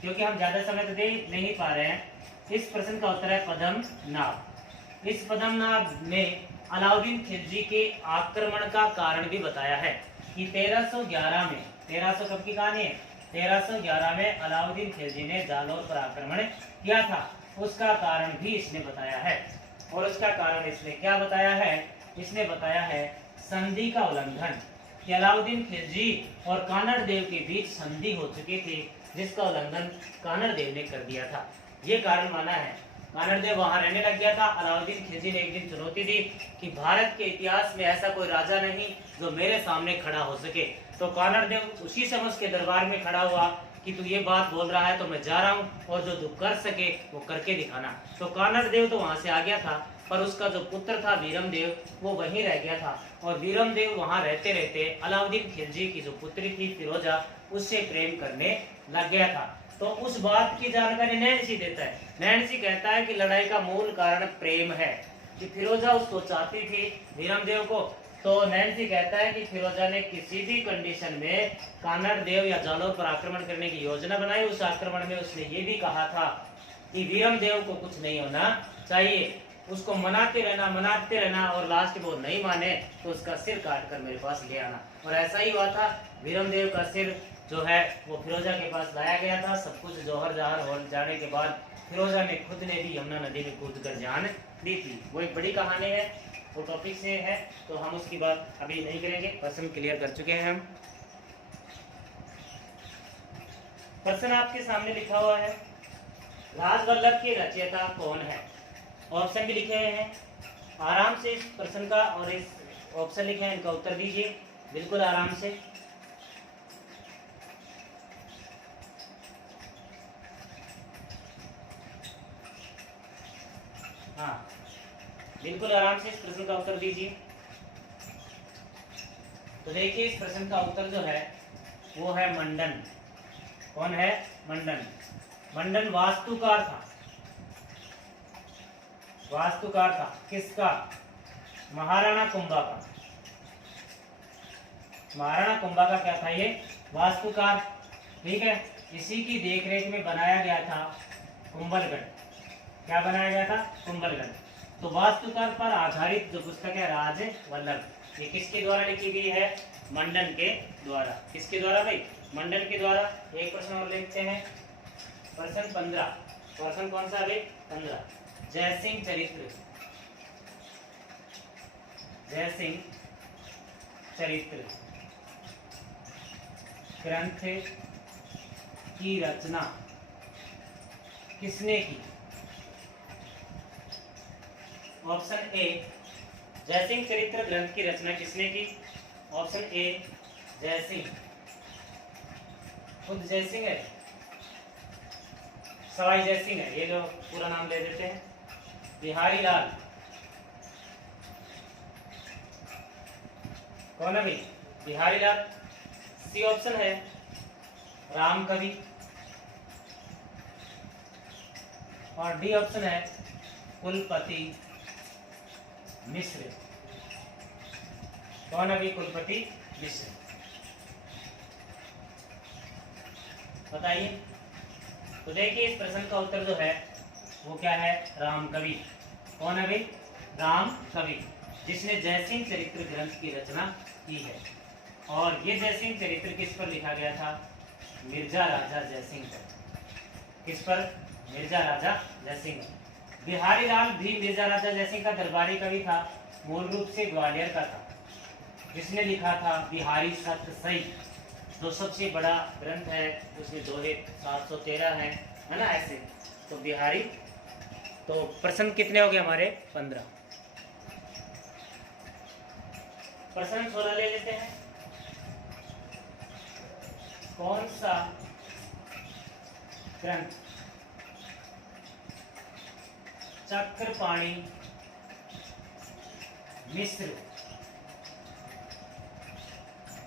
क्योंकि हम ज्यादा समय तो दे नहीं पा रहे हैं। इस प्रश्न का उत्तर है पद्मनाभ। इस पद्मनाभ में अलाउद्दीन खिलजी के आक्रमण का कारण भी बताया है कि 1311 में, 1300 कब की कहानी है, 1311 में अलाउद्दीन खिलजी ने जालौर पर आक्रमण किया था, उसका कारण भी इसने बताया है। और उसका कारण इसने क्या बताया है? इसने बताया है संधि का उल्लंघन, कि अलाउद्दीन खिलजी और कानड़ देव के बीच संधि हो चुकी थी, जिसका उल्लंघन कानड़ देव ने कर दिया था। ये कारण माना है। कानड़ देव वहां रहने लग गया था। अलाउद्दीन खिलजी ने एक दिन चुनौती दी कि भारत के इतिहास में ऐसा कोई राजा नहीं जो मेरे सामने खड़ा हो सके। तो कानड़ देव उसी समय उसके दरबार में खड़ा हुआ कि तू ये बात बोल रहा है तो मैं जा रहा हूँ, और जो तू कर सके वो करके दिखाना। तो कानड़ देव तो वहां से आ गया था, पर उसका जो पुत्र था वीरम देव वो वहीं रह गया था। और वीरम देव वहां रहते रहते अलाउद्दीन खिलजी की जो पुत्री थी फिरोजा, उससे प्रेम करने लग गया था। तो उस बात की जानकारी नैन्सी देता है। नैन्सी कहता है कि लड़ाई का मूल कारण प्रेम है, कि फिरोजा उसको चाहती थी वीरम देव को। तो नैन्सी कहता है कि फिरोजा ने किसी भी कंडीशन में कानड़ देव या जालौर पर आक्रमण करने की योजना बनाई। उस आक्रमण में उसने ये भी कहा था कि वीरम देव को कुछ नहीं होना चाहिए, उसको मनाते रहना, और लास्ट वो नहीं माने तो उसका सिर काट कर मेरे पास ले आना। और ऐसा ही हुआ था, वीरम देव का सिर जो है वो फिरोजा के पास लाया गया था। सब कुछ जौहर जहार हो जाने के बाद फिरोजा ने खुद ने भी यमुना नदी में कूद कर जान दी थी। वो एक बड़ी कहानी है, वो टॉपिक से है, तो हम उसकी बात अभी नहीं करेंगे। प्रश्न क्लियर कर चुके हैं हम। प्रश्न आपके सामने लिखा हुआ है, राजवल्लभ के रचयिता कौन है? ऑप्शन भी लिखे हुए हैं, आराम से इस प्रश्न का और इस ऑप्शन लिखे हैं इनका उत्तर दीजिए बिल्कुल आराम से। हाँ बिल्कुल आराम से इस प्रश्न का उत्तर दीजिए। तो देखिए इस प्रश्न का उत्तर जो है वो है मंडन। कौन है? मंडन। मंडन वास्तुकार था। वास्तुकार था किसका? महाराणा कुंभा का। महाराणा कुंभा का क्या था ये? वास्तुकार, ठीक है। इसी की देखरेख में बनाया गया था कुंभलगढ़। क्या बनाया गया था? कुंभलगढ़। तो वास्तुकार पर आधारित जो पुस्तक है राजवल्लभ, ये किसके द्वारा लिखी गई है? मंडन के द्वारा। किसके द्वारा भाई? मंडन के द्वारा। एक प्रश्न और लिखते हैं, प्रश्न 15। प्रश्न कौन सा भाई? 15। जयसिंह चरित्र। जयसिंह चरित्र ग्रंथ की रचना किसने की? ऑप्शन ए, जयसिंह चरित्र ग्रंथ की रचना किसने की? ऑप्शन ए जयसिंह, खुद जयसिंह है, सवाई जयसिंह है, ये जो पूरा नाम ले देते हैं। बिहारी लाल, कौन है भाई? बिहारी लाल। सी ऑप्शन है राम कवि, और डी ऑप्शन है कुलपति मिश्र। कौन अभी? कुलपति मिश्र। बताइए। तो देखिए इस प्रश्न का उत्तर जो है वो क्या है? राम कवि। कौन है भाई? राम कवि, जिसने जयसिंह चरित्र ग्रंथ की रचना की है। और ये जयसिंह चरित्र किस पर लिखा गया था? मिर्जा राजा जयसिंह पर। किस पर? मिर्जा राजा जयसिंह। बिहारी लाल भी मिर्जा राजा जयसिंह का दरबारी कवि था, मूल रूप से ग्वालियर का था। जिसने लिखा था बिहारी सत सही, जो सबसे बड़ा ग्रंथ है, उसमें दोहे 713 है ना ऐसे। तो बिहारी तो प्रश्न कितने हो गए हमारे? 15। प्रश्न 16 ले लेते हैं। कौन सा ग्रंथ चक्रपाणि मिश्र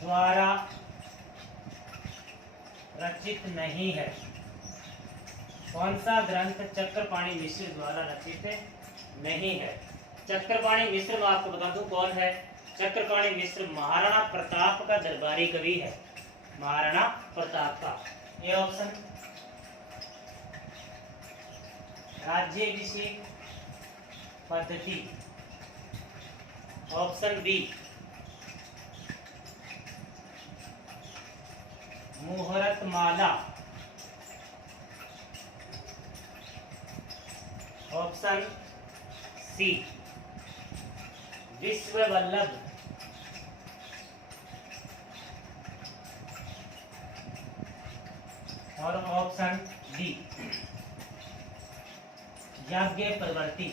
द्वारा रचित नहीं है? कौन सा ग्रंथ चक्रपाणि मिश्र द्वारा रचित नहीं है? चक्रपाणि मिश्र मैं आपको बता दूं कौन है। चक्रपाणि मिश्र महाराणा प्रताप का दरबारी कवि है। महाराणा प्रताप का। ये option Rajyabhishek Paddhati. Option B Muhurtamala. Option C Vishwavallabh. और ऑप्शन डी याज्ञ प्रवर्ती।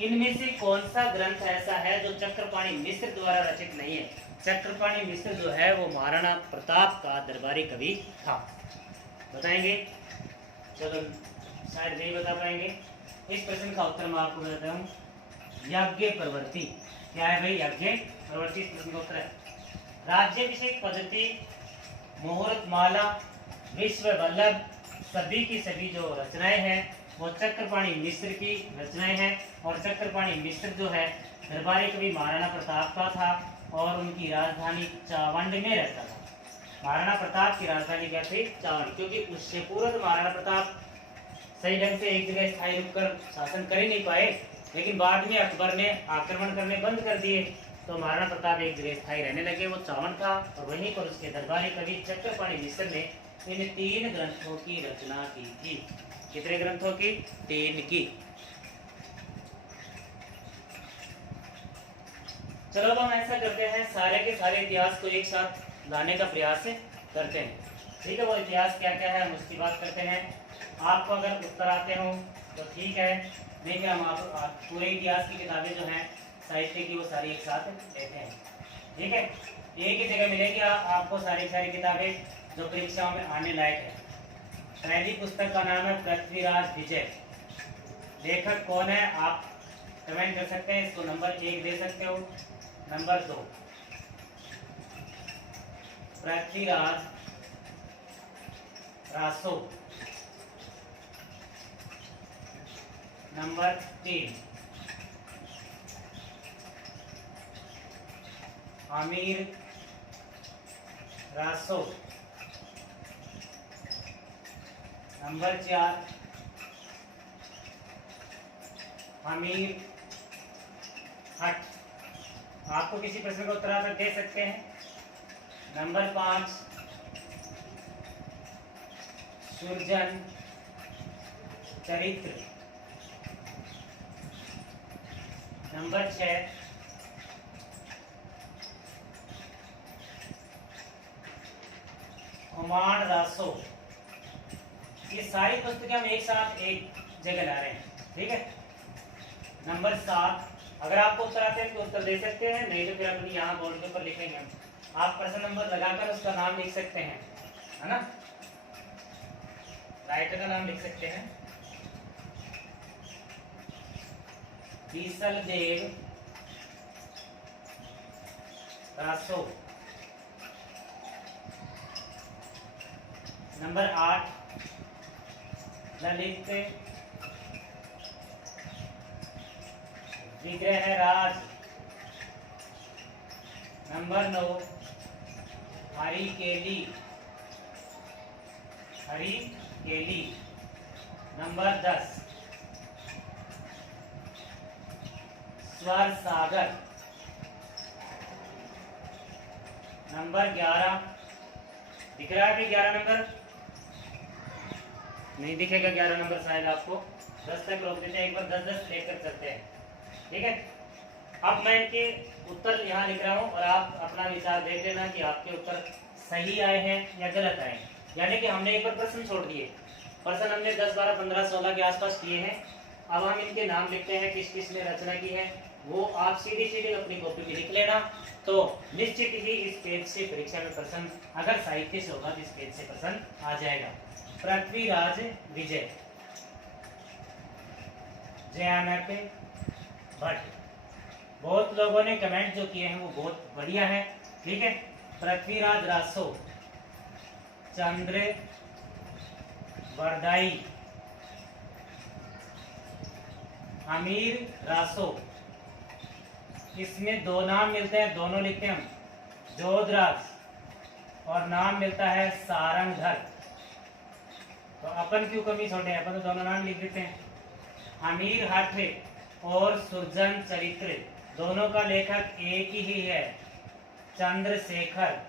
इनमें से कौन सा ग्रंथ ऐसा है जो चक्रपाणि मिश्र द्वारा रचित नहीं है? चक्रपाणि मिश्र जो है वो महाराणा प्रताप का दरबारी कवि था। बताएंगे? चलो शायद नहीं बता पाएंगे। इस प्रश्न का उत्तर मैं आपको बताता हूँ, याज्ञ प्रवर्ती। क्या है भाई? याज्ञ प्रवर्ती। इस प्रश्न का उत्तर है राज्याभिषेक पद्धति, मुहूर्तमाला, विश्ववल्लभ, सभी की सभी जो रचनाएं हैं वो चक्रपाणि मिश्र की रचनाएं हैं। और चक्रपाणि मिश्र जो है दरबारी कवि महाराणा प्रताप का था और उनकी राजधानी चावंड में रहता था। महाराणा प्रताप की राजधानी क्या थी? चावंड। क्योंकि उससे पूर्व महाराणा प्रताप सही ढंग से एक जगह स्थायी रुककर शासन कर ही नहीं पाए, लेकिन बाद में अकबर ने आक्रमण करने बंद कर दिए तो महाराणा प्रताप एक जगह स्थायी रहने लगे, वो चावंड था। और वहीं पर उसके दरबारी कवि चक्रपाणि मिश्र ने इन 3 ग्रंथों की रचना की थी। कितने ग्रंथों की? 3 की। चलो अब हम ऐसा करते हैं, सारे के सारे इतिहास को एक साथ लाने का प्रयास करते हैं। ठीक है, वो इतिहास क्या क्या है हम उसकी बात करते हैं। आपको अगर उत्तर आते हो तो ठीक है, नहीं फिर हम आप पूरे इतिहास की किताबें जो हैं साहित्य की वो सारी एक साथ लेते हैं। ठीक है, एक ही जगह मिलेगी आपको सारी किताबें जो परीक्षाओं में आने लायक है। पहली पुस्तक का नाम है पृथ्वीराज विजय। लेखक कौन है आप कमेंट कर सकते हैं, इसको नंबर 1 दे सकते हो। Number 2 Prithviraj Raso. Number 3 Aamir Raso. Number 4 Aamir हट। आपको किसी प्रश्न का उत्तर आप दे सकते हैं। नंबर 5 सुरजन चरित्र। नंबर 6 कुमार रासो। ये सारी पुस्तकें हम एक साथ एक जगह ला रहे हैं। ठीक है। नंबर 7 अगर आपको उत्तर आते हैं तो उत्तर दे सकते हैं, नहीं तो फिर अपनी यहाँ बोर्ड के ऊपर लिखेंगे हम। आप प्रश्न नंबर लगाकर उसका नाम लिख सकते हैं, है ना। राइटर का नाम लिख सकते हैं। Bisal Dev Raso. Number 8 Lalit Vigraharaj. Number 9 Harikeli. Number 10 Swar सागर। नंबर 11 दिख रहा है भी 11 नंबर नहीं दिखेगा, 11 नंबर शायद आपको 10 तक रोक देते हैं, एक बार 10-10 लेकर चलते हैं। ठीक है, अब मैं इनके उत्तर यहाँ लिख रहा हूँ और आप अपना विचार देख लेना कि आपके उत्तर सही आए हैं या गलत आए हैं। यानी कि हमने एक बार प्रश्न छोड़ दिए, प्रश्न हमने 10, 12, 15, 16 के आसपास किए हैं। अब हम इनके नाम लिखते हैं, किस किस ने रचना की है वो आप सीधी सीधी अपनी कॉपी में लिख लेना। तो निश्चित ही इस पेज से परीक्षा में प्रश्न, अगर साहित्य से होगा तो इस पेज से प्रश्न आ जाएगा। पृथ्वीराज विजय, जयानक भट्ट। बहुत लोगों ने कमेंट जो किए हैं वो बहुत बढ़िया है, ठीक है। पृथ्वीराज रासो, चंद्र बरदाई, अमीर रासो। इसमें दो नाम मिलते हैं, दोनों लिखते हैं हम, जोधराज, और नाम मिलता है सारंगधर। तो अपन क्यों कमी छोड़े, अपन तो दोनों नाम लिख देते हैं। अमीर हाठे और सुरजन चरित्र, दोनों का लेखक एक ही है, चंद्रशेखर।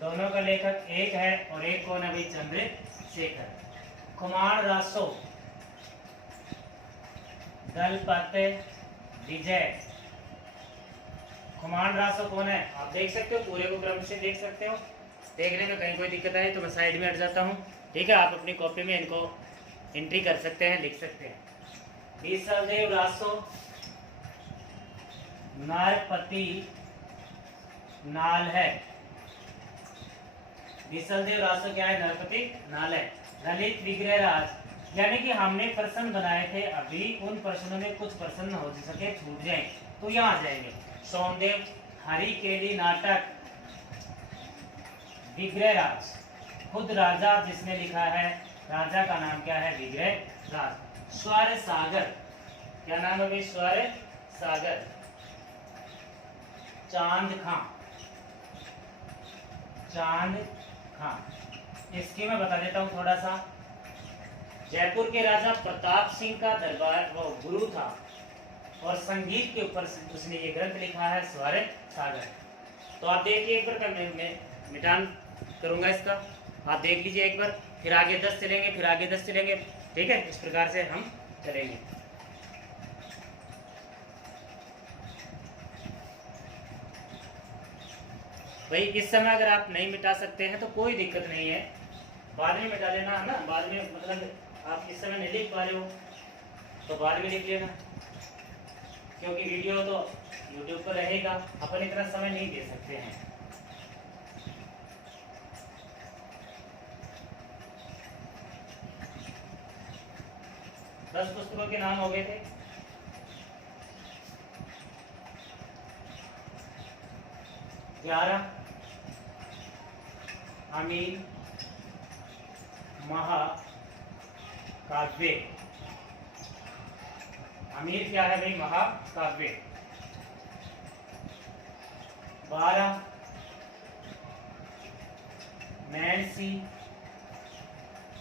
दोनों का लेखक एक है और एक कौन है भाई, चंद्रशेखर। कुमार रासो, दलपत विजय। कुमार रासो कौन है आप देख सकते हो, पूरे को क्रम से देख सकते हो। देखने में कहीं कोई दिक्कत आए तो मैं साइड में हट जाता हूँ, ठीक है। आप अपनी कॉपी में इनको एंट्री कर सकते हैं, लिख सकते हैं। विसलदेव रासो, नरपति नाल है। विसलदेव रासो क्या है, नरपति नाल है। ललित विग्रह राज, यानी कि हमने प्रश्न बनाए थे अभी, उन प्रश्नों में कुछ प्रश्न हो सके छूट जाए तो यहाँ आ जाएंगे। सोमदेव हरिकेली नाटक, विग्रह राज, खुद राजा जिसने लिखा है, राजा का नाम क्या है, विग्रह राज। स्वर सागर, क्या नाम है, स्वर सागर। चांद खां, चांद खां। इसकी मैं बता देता हूं थोड़ा सा। जयपुर के राजा प्रताप सिंह का दरबार वो गुरु था, और संगीत के ऊपर उसने ये ग्रंथ लिखा है, स्वर सागर। तो आप देखिए एक बार, मैं मिटान करूंगा इसका, आप देख लीजिए एक बार, फिर आगे 10 चलेंगे, फिर आगे 10 चलेंगे, ठीक है। इस प्रकार से हम चलेंगे। भाई इस समय अगर आप नहीं मिटा सकते हैं तो कोई दिक्कत नहीं है, बाद में मिटा लेना है ना, बाद में मतलब आप इस समय नहीं लिख पा रहे हो तो बाद में लिख लेना, क्योंकि वीडियो तो YouTube पर रहेगा, अपन इतना समय नहीं दे सकते हैं। दस पुस्तकों के नाम हो गए थे। ग्यारह अमीर महाकाव्य। अमीर क्या है भाई, महाकाव्य। 12 नैन्सी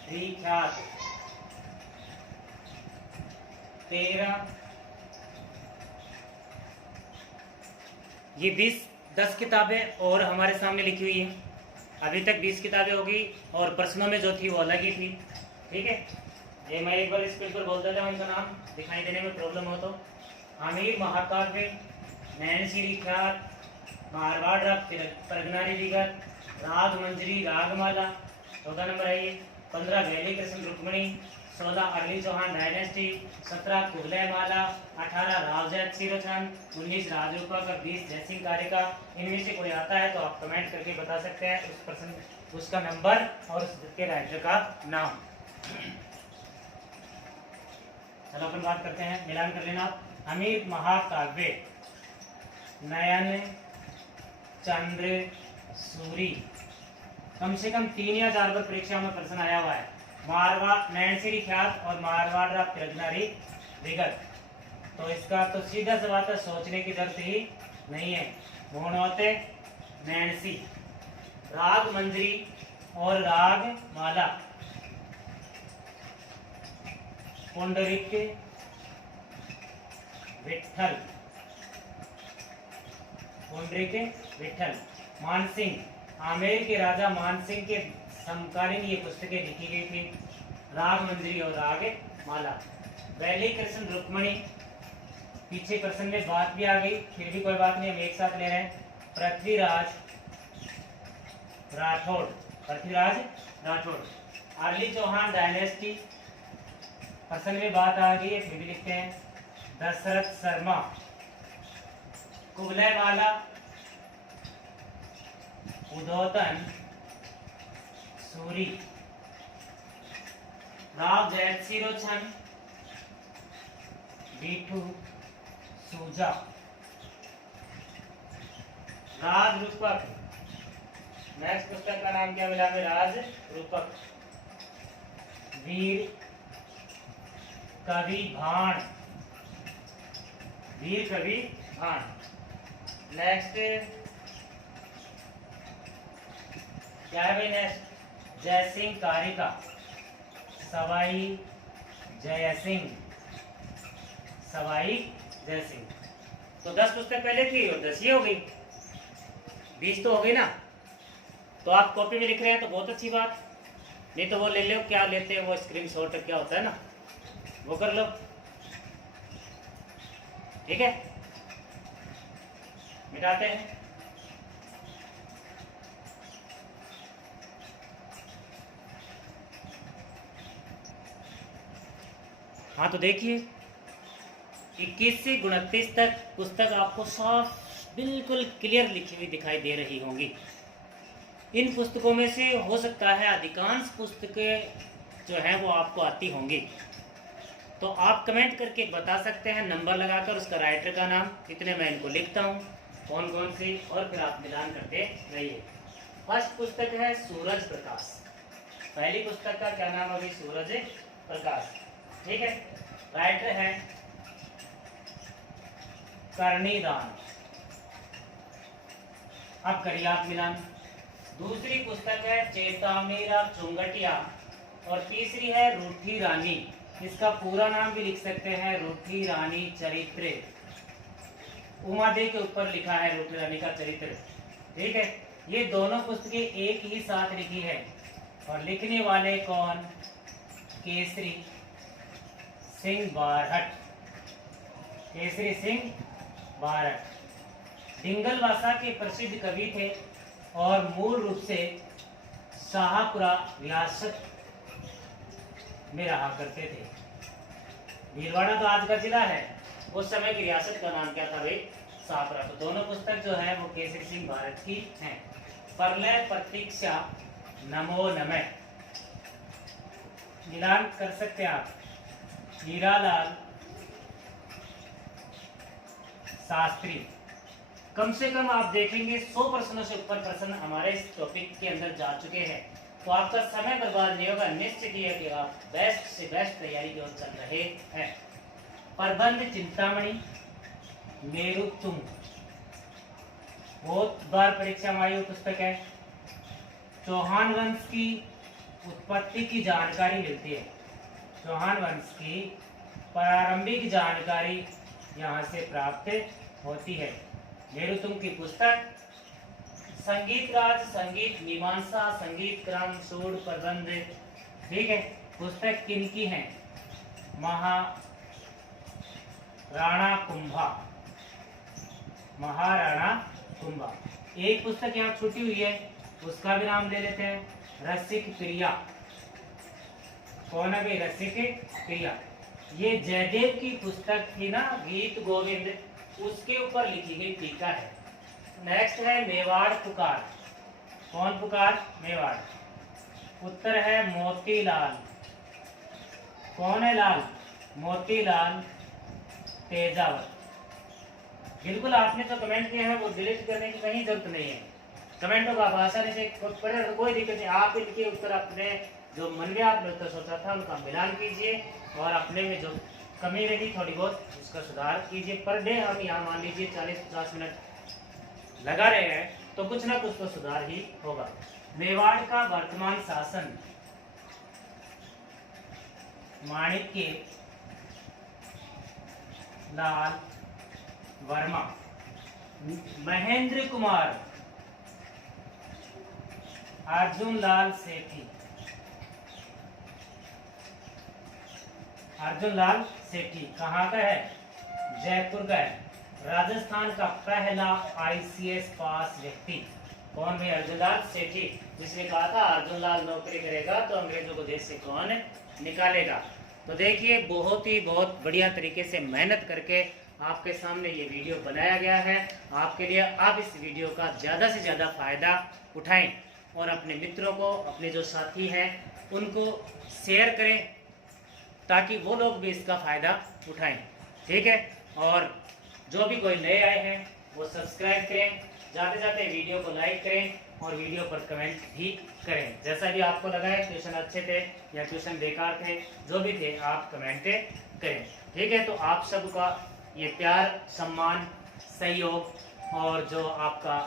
विख्यात। 13 ये 10 किताबें और हमारे सामने लिखी हुई हैं, अभी तक 20 किताबें होगी, और प्रश्नों में जो थी वो अलग ही थी, ठीक है। ये मैं एक बार इस पेज पर बोल देता हूँ, इनका नाम दिखाई देने में प्रॉब्लम हो तो। अमीर महाकाव्य, नैन्सी विख्यात, मारवाड़ राग प्रगनारी विगत, राग मंजरी रागमाला। 14 नंबर है ये। 15 Veli Krishna Rukmani. 16 early Chauhan dynasty. 17 Kuvalayamala. 18 रावजैत सिरोचन। 19 राजरूपक। 20 जयसिंह कारिका। इनमें से कोई आता है तो आप कमेंट करके बता सकते हैं उस प्रश्न, उसका नंबर और उसके राइटर का नाम। चलो अपन बात करते हैं, मिलान कर लेना आप। अमीर महाकाव्य, नयन चंद्र सूरी। कम से कम 3 या 4 बार परीक्षा में प्रश्न आया हुआ है। मारवाड़ नैन्सी विख्यात और मारवाड़ राग प्रगनारी विगत। तो इसका तो सीधा सा बात है, सोचने की जरूरत ही नहीं है। भूणोते नैन्सी, राग मंजरी और राग माला। पुंडरीक विठल, पुंडरीक विठल। मानसिंह, आमेर के राजा मानसिंह के समकालीन ये पुस्तकें लिखी गई थी, राग मंजरी और राग माला। वैली कृष्ण रुक्मणी, पीछे प्रश्न में बात भी आ गई, फिर भी कोई बात नहीं, हम एक साथ ले रहे हैं। पृथ्वीराज राठौड़, पृथ्वीराज राठौड़। अर्ली चौहान डायनेस्टी, पसंद में बात आ गई है, फिर भी लिखते हैं। दशरथ शर्मा, कुबलय माला, उदोतन सूरी, राव जयसिरोचन, बीठू सूजा, राज रूपक। नेक्स्ट पुस्तक का नाम क्या मिला हमें? राज रूपक। वीर कवि भाण, वीर कवि भाण। नेक्स्ट क्या है भाई? नेक्स्ट जयसिंह कारिका, सवाई जयसिंह, सवाई जयसिंह। तो 10 पुस्तक पहले थी और 10 ये हो गई, 20 तो हो गई ना। तो आप कॉपी में लिख रहे हैं तो बहुत अच्छी बात, नहीं तो वो ले लो, क्या लेते हैं वो स्क्रीनशॉट क्या होता है ना, वो कर लो, ठीक है। मिटाते हैं। हाँ तो देखिए 21 से 29 तक पुस्तक आपको साफ बिल्कुल क्लियर लिखी हुई दिखाई दे रही होंगी। इन पुस्तकों में से हो सकता है अधिकांश पुस्तकें जो हैं वो आपको आती होंगी। तो आप कमेंट करके बता सकते हैं, नंबर लगाकर उसका राइटर का नाम, इतने मैं इनको लिखता हूँ कौन कौन सी, और फिर आप मिलान करते रहिए। फर्स्ट पुस्तक है सूरज प्रकाश। पहली पुस्तक का क्या नाम अभी? सूरज प्रकाश, ठीक है। राइटर है कर्णीदान। अब करिए आप मिलान। दूसरी पुस्तक है चेतावनीरा चुंगटिया, और तीसरी है रूठी रानी। इसका पूरा नाम भी लिख सकते हैं, रूठी रानी चरित्र। उमादेव के ऊपर लिखा है रूठी रानी का चरित्र, ठीक है। ये दोनों पुस्तकें एक ही साथ लिखी है, और लिखने वाले कौन? केसरी सिंह बारहट, केसरी सिंह बारहट डिंगल भाषा के प्रसिद्ध कवि थे, और मूल रूप से शाहपुरा रियासत में रहा करते थे। भीलवाड़ा तो आज का जिला है, उस समय की रियासत का नाम क्या था भाई? शाहपुरा। तो दोनों पुस्तक जो है वो केसरी सिंह भारत की हैं। प्रलय प्रतीक्षा, नमो नमः, मिलान कर सकते हैं आप। हीरालाल शास्त्री। कम से कम आप देखेंगे 100 प्रश्नों से ऊपर प्रश्न हमारे इस टॉपिक के अंदर जा चुके हैं। तो आपका समय बर्बाद नहीं होगा, निश्चित ही है कि आप बेस्ट से बेस्ट तैयारी की ओर चल रहे हैं। प्रबंध चिंतामणि, मेरु तुंग, बहुत बार परीक्षा में आई हुई पुस्तक है। चौहान वंश की उत्पत्ति की जानकारी मिलती है, चौहान वंश की प्रारंभिक जानकारी यहाँ से प्राप्त होती है। मेरुतुंग की पुस्तक संगीत राज, संगीत मीमांसा, संगीत क्रम, सूड, प्रबंध, ठीक है। पुस्तक किनकी है? महाराणा कुंभा, महाराणा कुंभा। एक पुस्तक यहाँ छूटी हुई है, उसका भी नाम ले लेते हैं, रसिक प्रिया। कौन है भाई? रसिक प्रिया। ये जयदेव की पुस्तक थी ना, गीत गोविंद, उसके ऊपर लिखी गई टीका है। नेक्स्ट है मेवाड़ पुकार। कौन पुकार? मेवाड़। उत्तर है मोतीलाल। कौन है लाल? मोतीलाल तेजावत। बिल्कुल आपने जो कमेंट किए हैं वो डिलीट करने की कहीं जरूरत नहीं है, कमेंटों को आप आसानी से पढ़े, कोई दिक्कत नहीं। आप इनके उत्तर अपने जो मन में आपने उत्तर सोचा था उनका मिलान कीजिए, और अपने में जो कमी रही थोड़ी बहुत उसका सुधार कीजिए। पर डे हम यहाँ मान लीजिए 40-50 मिनट लगा रहे हैं, तो कुछ ना कुछ तो सुधार ही होगा। मेवाड़ का वर्तमान शासन माणिक्य लाल वर्मा। महेंद्र कुमार अर्जुन लाल सेठी, अर्जुन लाल सेठी कहाँ का है? जयपुर का है। राजस्थान का पहला ICS पास व्यक्ति कौन भाई? अर्जुनलाल सेठी, जिसने कहा था अर्जुनलाल नौकरी करेगा तो अंग्रेजों को देश से कौन निकालेगा। तो देखिए बहुत बढ़िया तरीके से मेहनत करके आपके सामने ये वीडियो बनाया गया है आपके लिए। आप इस वीडियो का ज़्यादा से ज़्यादा फ़ायदा उठाएं और अपने मित्रों को, अपने जो साथी हैं उनको शेयर करें ताकि वो लोग भी इसका फ़ायदा उठाएं। ठीक है, और जो भी कोई नए आए हैं वो सब्सक्राइब करें, जाते जाते वीडियो को लाइक करें और वीडियो पर कमेंट भी करें। जैसा भी आपको लगा है ट्यूशन अच्छे थे या ट्यूशन बेकार थे, जो भी थे आप कमेंट करें। ठीक है, तो आप सबका ये प्यार, सम्मान, सहयोग और जो आपका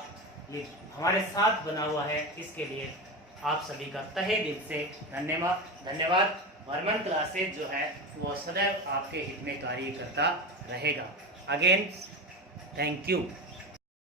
ये हमारे साथ बना हुआ है, इसके लिए आप सभी का तहे दिल से धन्यवाद। वर्मन क्लासेज जो है वो सदैव आपके हित में कार्य करता रहेगा। Again thank you.